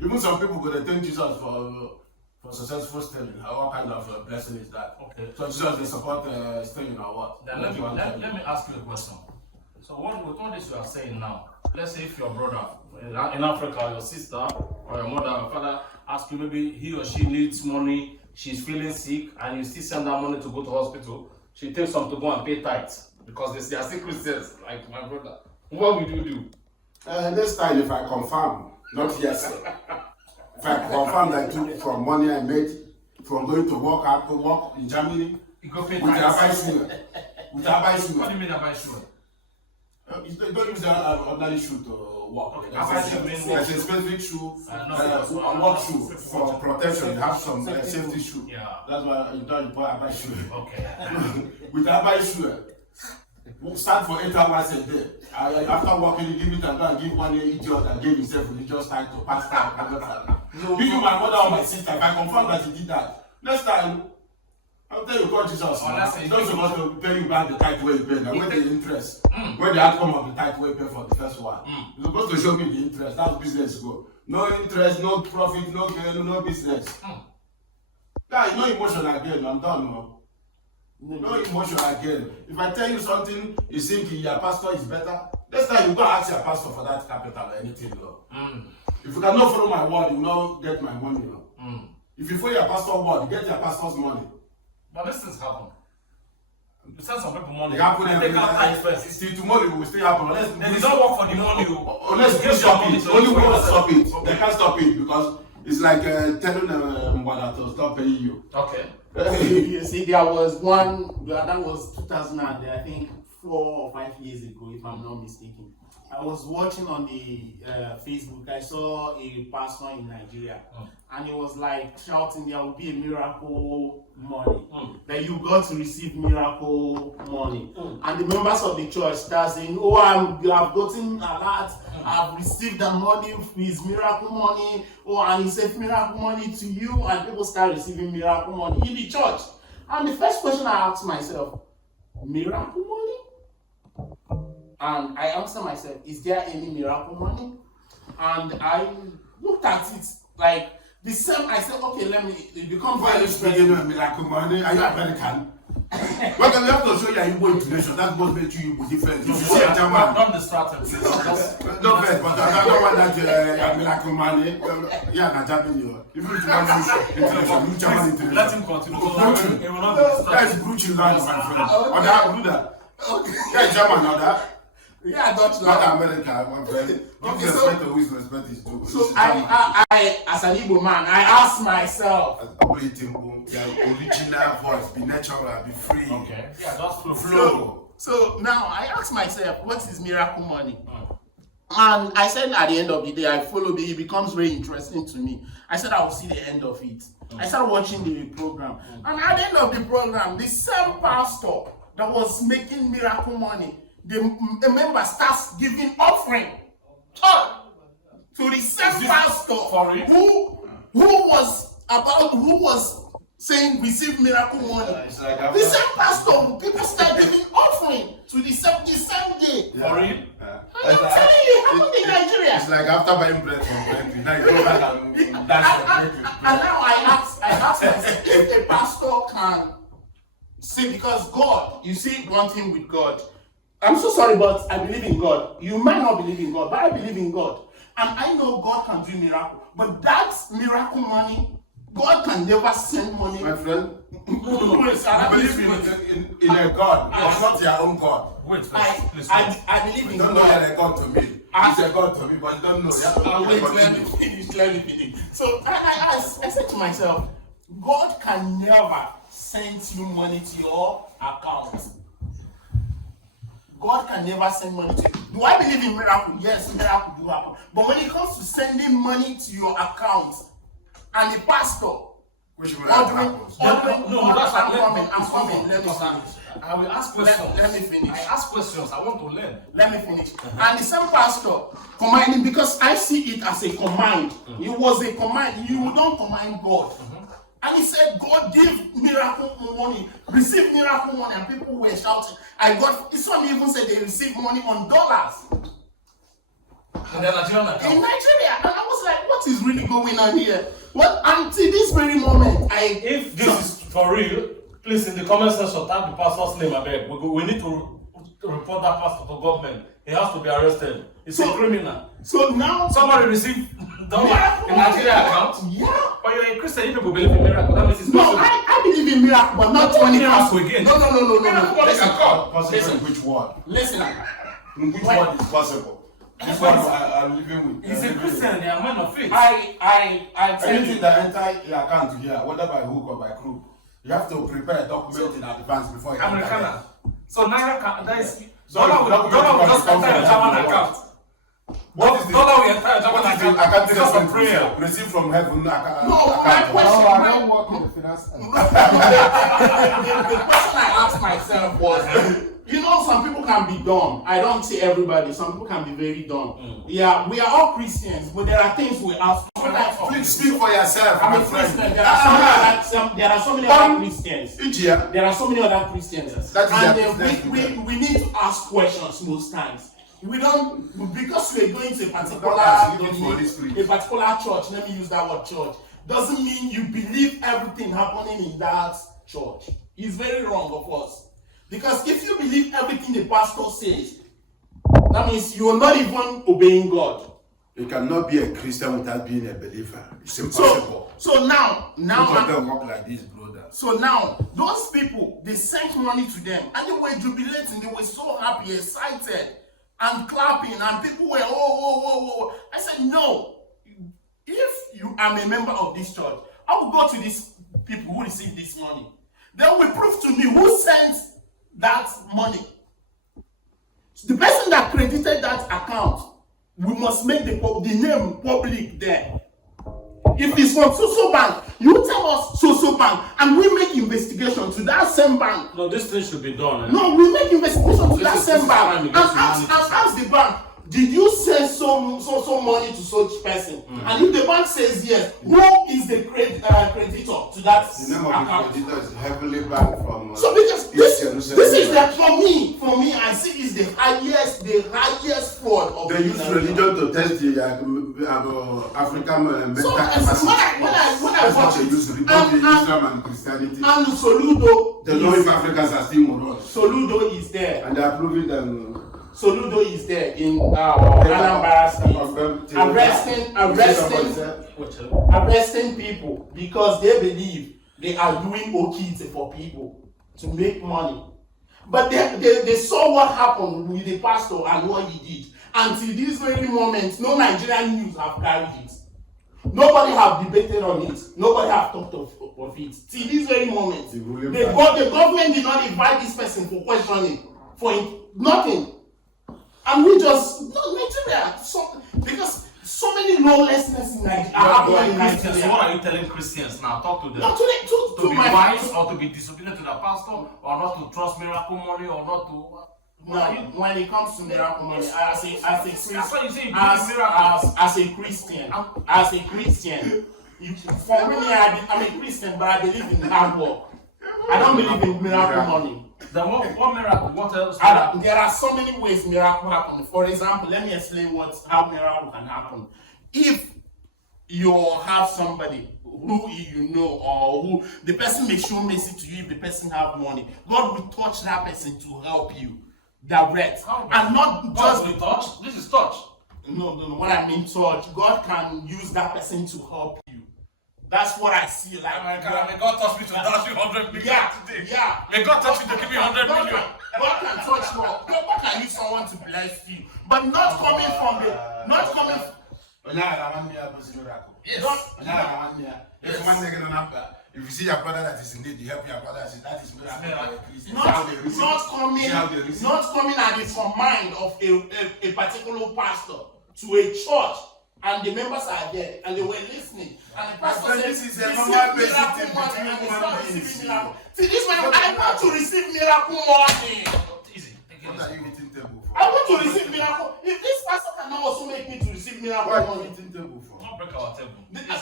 Even some people go to thank Jesus for successful stealing. What kind of blessing is that? Okay. So Jesus they support stealing or what? Then let me ask you a question. So with all this you are saying now, let's say if your brother in Africa, your sister or your mother or father ask you, maybe he or she needs money, she's feeling sick, and you still send that money to go to hospital, she takes some to go and pay tithes because they are still Christians like my brother. What would you do? Next time if I confirm, not yes. If I confirm that I took from money I made from going to work, I could work in Germany You go pay with tithes. Abai with Abai What do you mean about sure? You don't use that ordinary shoe to walk. Okay, Abai shoe means There's a specific shoe, no, work shoe for protection. You have some safety shoe. Yeah. That's why you don't buy Abai shoe. Okay. With Abai shoe, we stand for 8 hours a day. After working, you give it and go and give one idiot and gave himself religious time to pass time. Give you my mother or my sister. If I confirm that you did that, next time, I'll tell you God Jesus. He don't supposed to pay you back the tithe where you pay. Now, where the interest, where the outcome of the tithe where you pay for the first one. You're supposed to show me the interest. That's business go. No interest, no profit, no gain, no business. Guy, no emotion again. I'm done, no. No emotion again. If I tell you something, you think your pastor is better, next time you go ask your pastor for that capital or anything. No. If you cannot follow my word, you will not get my money. No. If you follow your pastor's word, you get your pastor's money. But this things happen. You send some people money. It happen they take out tithe first. Still tomorrow it will still happen. Then you don't work for the money. Unless you stop it. Only one will stop it. They can't stop it because it's like telling Mwada to stop paying you. Okay. You see, there was one that was 2000 and I think 4 or 5 years ago, if I'm not mistaken. I was watching on the Facebook. I saw a pastor in Nigeria, and he was like shouting, "There will be a miracle money. That you got to receive miracle money." And the members of the church start saying, "Oh, you have gotten a lot. I've received the money, his miracle money. Oh, and he said miracle money to you." And people start receiving miracle money in the church. And the first question I asked myself, miracle money? And I answered myself, is there any miracle money? And I looked at it like the same. I said, okay, it becomes Why are you speaking of miracle money? Are you American? Well, you have to show your Igbo intonation. That's what makes you Igbo different. If you see a German, Don't distract him. no offense, but I don't want that miracle money. Yeah, na German. If you want to intonation, you German intonation. Let him continue. He will not be That distracted. is Bruchin land, my friend. Or that, do that. Yeah, German, or that. yeah, Dutch Not land. America, my friend. Give Okay, respect to who is respect is due. So I, as an Igbo man, I asked myself, Your original voice, be natural, be free. Okay. Yeah, just flow. so now I asked myself, what is miracle money? And I said at the end of the day, I followed it. It becomes very interesting to me. I said I will see the end of it. I started watching the program. And at the end of the program, the same pastor that was making miracle money, the member starts giving offering to the same pastor for real? who was saying receive miracle money. It's like The same pastor, people start giving offering to the same day. For real? I'm telling you, it happened in Nigeria. It's like after buying bread from Bentley, now you go back and dash your bread with And now I ask myself if a pastor can say, because God, you see one thing with God. I'm so sorry, but I believe in God. You might not believe in God, but I believe in God. And I know God can do miracle. But that miracle money, God can never send money. my friend. Please, I believe in a God, but not your own God. Wait first. Please. I believe You in don't know God. you're a God to me. He's a God to me, but you don't know. Wait, let me finish. So I said to myself, God can never send you money to your account. God can never send money to you. Do I believe in miracle? Yes, miracle do happen. But when it comes to sending money to your account, and the pastor Which will ordering, happen. No, that's I'm coming. Let me finish. I will ask questions. Let me finish. I ask questions. I want to learn. Let me finish. And the same pastor commanding, because I see it as a command. It was a command. You don't command God. And he said, God gave miracle money, received miracle money, and people were shouting. Some even said they received money on dollars In the Nigerian account. in Nigeria. And I was like, what what is really going on here? What until this very moment, If this is for real, please in the comment section type the pastor's name. I beg. We need to report that pastor to government. He has to be arrested. He's a criminal. So now Somebody received dollar in Nigeria account. Yeah. But you're a Christian. You people believe in miracle. That means it's No, possible. I believe in miracle, but not 20 miracle again. No. Miracle is Listen, a God. Possible in which word? listen. In which word is possible? This one I'm living with. He's a Christian. They are men of faith. I tell Anything you that enter your account here, whether by hook or by crook, you have to prepare a document in advance before you enter Americana. it. So Naira can that is So dollar will just enter the German account. What is the Dollar will enter the German what is the account account because of statement prayer. received from heaven? No, account. my question. No, I don't work in the finance. The question I asked myself was, you know, some people can be dumb. I don't say everybody. Some people can be very dumb. Yeah, we are all Christians, but there are things we ask. Please speak for yourself, I'm my a friend. Christian. There are so many other Christians. India. There are so many other Christians. That is And their business. we need to ask questions most times. We don't, because we're going to a particular, That's looking for Holy Spirit. a particular church, let me use that word church, doesn't mean you believe everything happening in that church. It's very wrong, of course. Because if you believe everything the pastor says, that means you are not even obeying God. You cannot be a Christian without being a believer. It's impossible. So now, Both of them work like this, brother. So now, those people, they sent money to them, and they were jubilating, they were so happy, excited, and clapping, and people were, oh. I said, no. If you are a member of this church, I will go to these people who received this money. They will prove to me who sent that money. The person that credited that account, we must make the name public there. If it's from Soso Bank, you tell us Soso Bank, and we make investigation to that same bank. No, this thing should be done. No, we make investigation to that This same is bank time and to get ask the bank, did you send so money to such person? And if the bank says yes, who is the creditor to that The name of the account? creditor is heavily backed from. So because this Jerusalem. is that for me, I see is the highest fraud of They use religion to test the African mental So capacity. when I That's what watch they it, use religion, Islam and Christianity. and Soludo, They know if Africans are still morons. Soludo is there. And they are proving them. Soludo is there in Anambra State, arresting people because they believe they are doing okite for people to make money. But they saw what happened with the pastor and what he did. Until this very moment, no Nigerian news have carried it. Nobody have debated on it. Nobody have talked of it. Till this very moment, the government did not invite this person for questioning, for nothing. And we just, no, Nigeria, because so many lawlessness in Nigeria are happening in Christians. Nigeria. What are you telling Christians now? Talk to them. No, to be my wise or to be disobedient to the pastor or not to trust miracle money or not to. No, when it comes to miracle money, as a Christian, That's why you say you believe miracle. as a Christian, for me, I'm a Christian, but I believe in hard work. I don't believe in miracle money. Then what miracle? What else? There are so many ways miracle happen. For example, let me explain how miracle can happen. If you have somebody who you know or who the person may show mercy to you, if the person have money, God will touch that person to help you direct, and not just be touch. This is touch. No. What I mean touch, God can use that person to help you. That's what I see. Like, May God touch me to dash you 100 million today. Yeah. May God touch you to give me 100 million. God can touch you. God can use someone to bless you, but not coming from If you see your brother that is in need, you help your brother. That is miracle. not coming at the command of a particular pastor to a church, and the members are there and they were listening, and the pastor said, "This is a normal basic thing between human beings." See, this man, I want to receive miracle money. Easy. What are you eating table for? I want to receive miracle. If this pastor cannot also make me to receive miracle What are you money, eating table for? Don't break our table.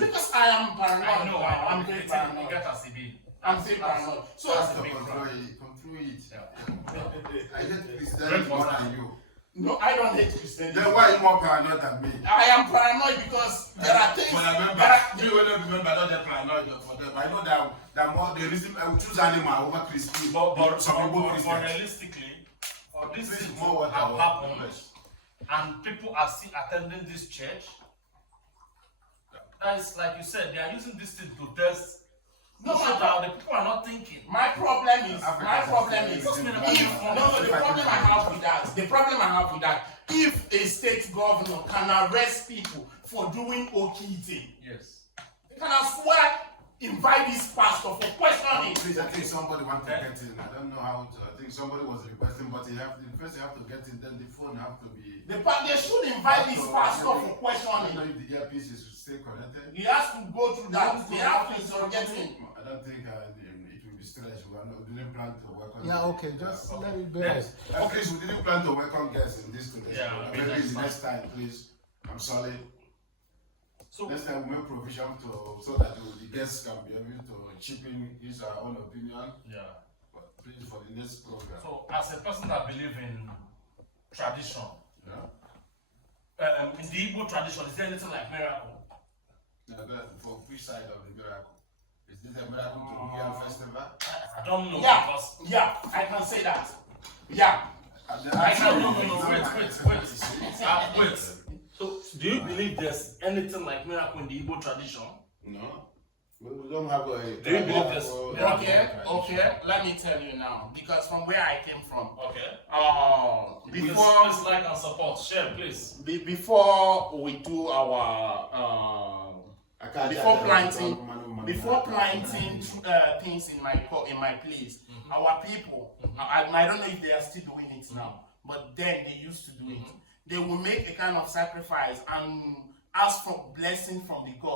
because I am paranoid. I know. I'm very You paranoid. get a CB. I'm very paranoid. So Pastor, control it. Yeah. I hate Christianity more than you. No, I don't hate Christianity. Then why are you more paranoid than me? I am paranoid because there are things. For the there members, are- me will not remember not that paranoid for them. I know that more the reason I will choose animal over Christian. But some people but Christians. realistically, for this Please, thing more to water, have water. happened, and people are still attending this church, that is like you said, they are using this thing to test. No, No, so that the people are not thinking. My problem is, Africa my is problem still is, using if, the no, the problem I have with that, if a state governor can arrest people for doing okite, Yes. they can as well invite this pastor for questioning. Please, I think somebody want to get in. I don't know how to. I think somebody was requesting, but first you have to get in. Then the phone have to be. They should invite this pastor for I don't questioning. know if the earpiece is still connected. He has to go through that. They have to interrogate him. I don't think it will be stretched. We didn't plan to welcome. Yeah, okay, just let it go. Yes. Please, we didn't plan to welcome guests in this today. Yeah, Maybe next the time. next time, please. I'm sorry. So Next time we make provision so that the guests can be able to chip in his or her own opinion. yeah. But please, for the next program. So as a person that believes in tradition, Yeah. in the Igbo tradition, is there anything like miracle? Now, for which side of the miracle? Is this a miracle to Real Festival? I don't know Yeah, because yeah, I can say that. Yeah. I don't know. Wait. So do you believe there's anything like miracle in the Igbo tradition? No. We don't have a. Do you believe this? Okay, let me tell you now, because from where I came from, Okay. before Please like and support. Share, please. before we do our before planting things in my place, our people, I don't know if they are still doing it now, but then they used to do it. They will make a kind of sacrifice and ask for blessing from the God.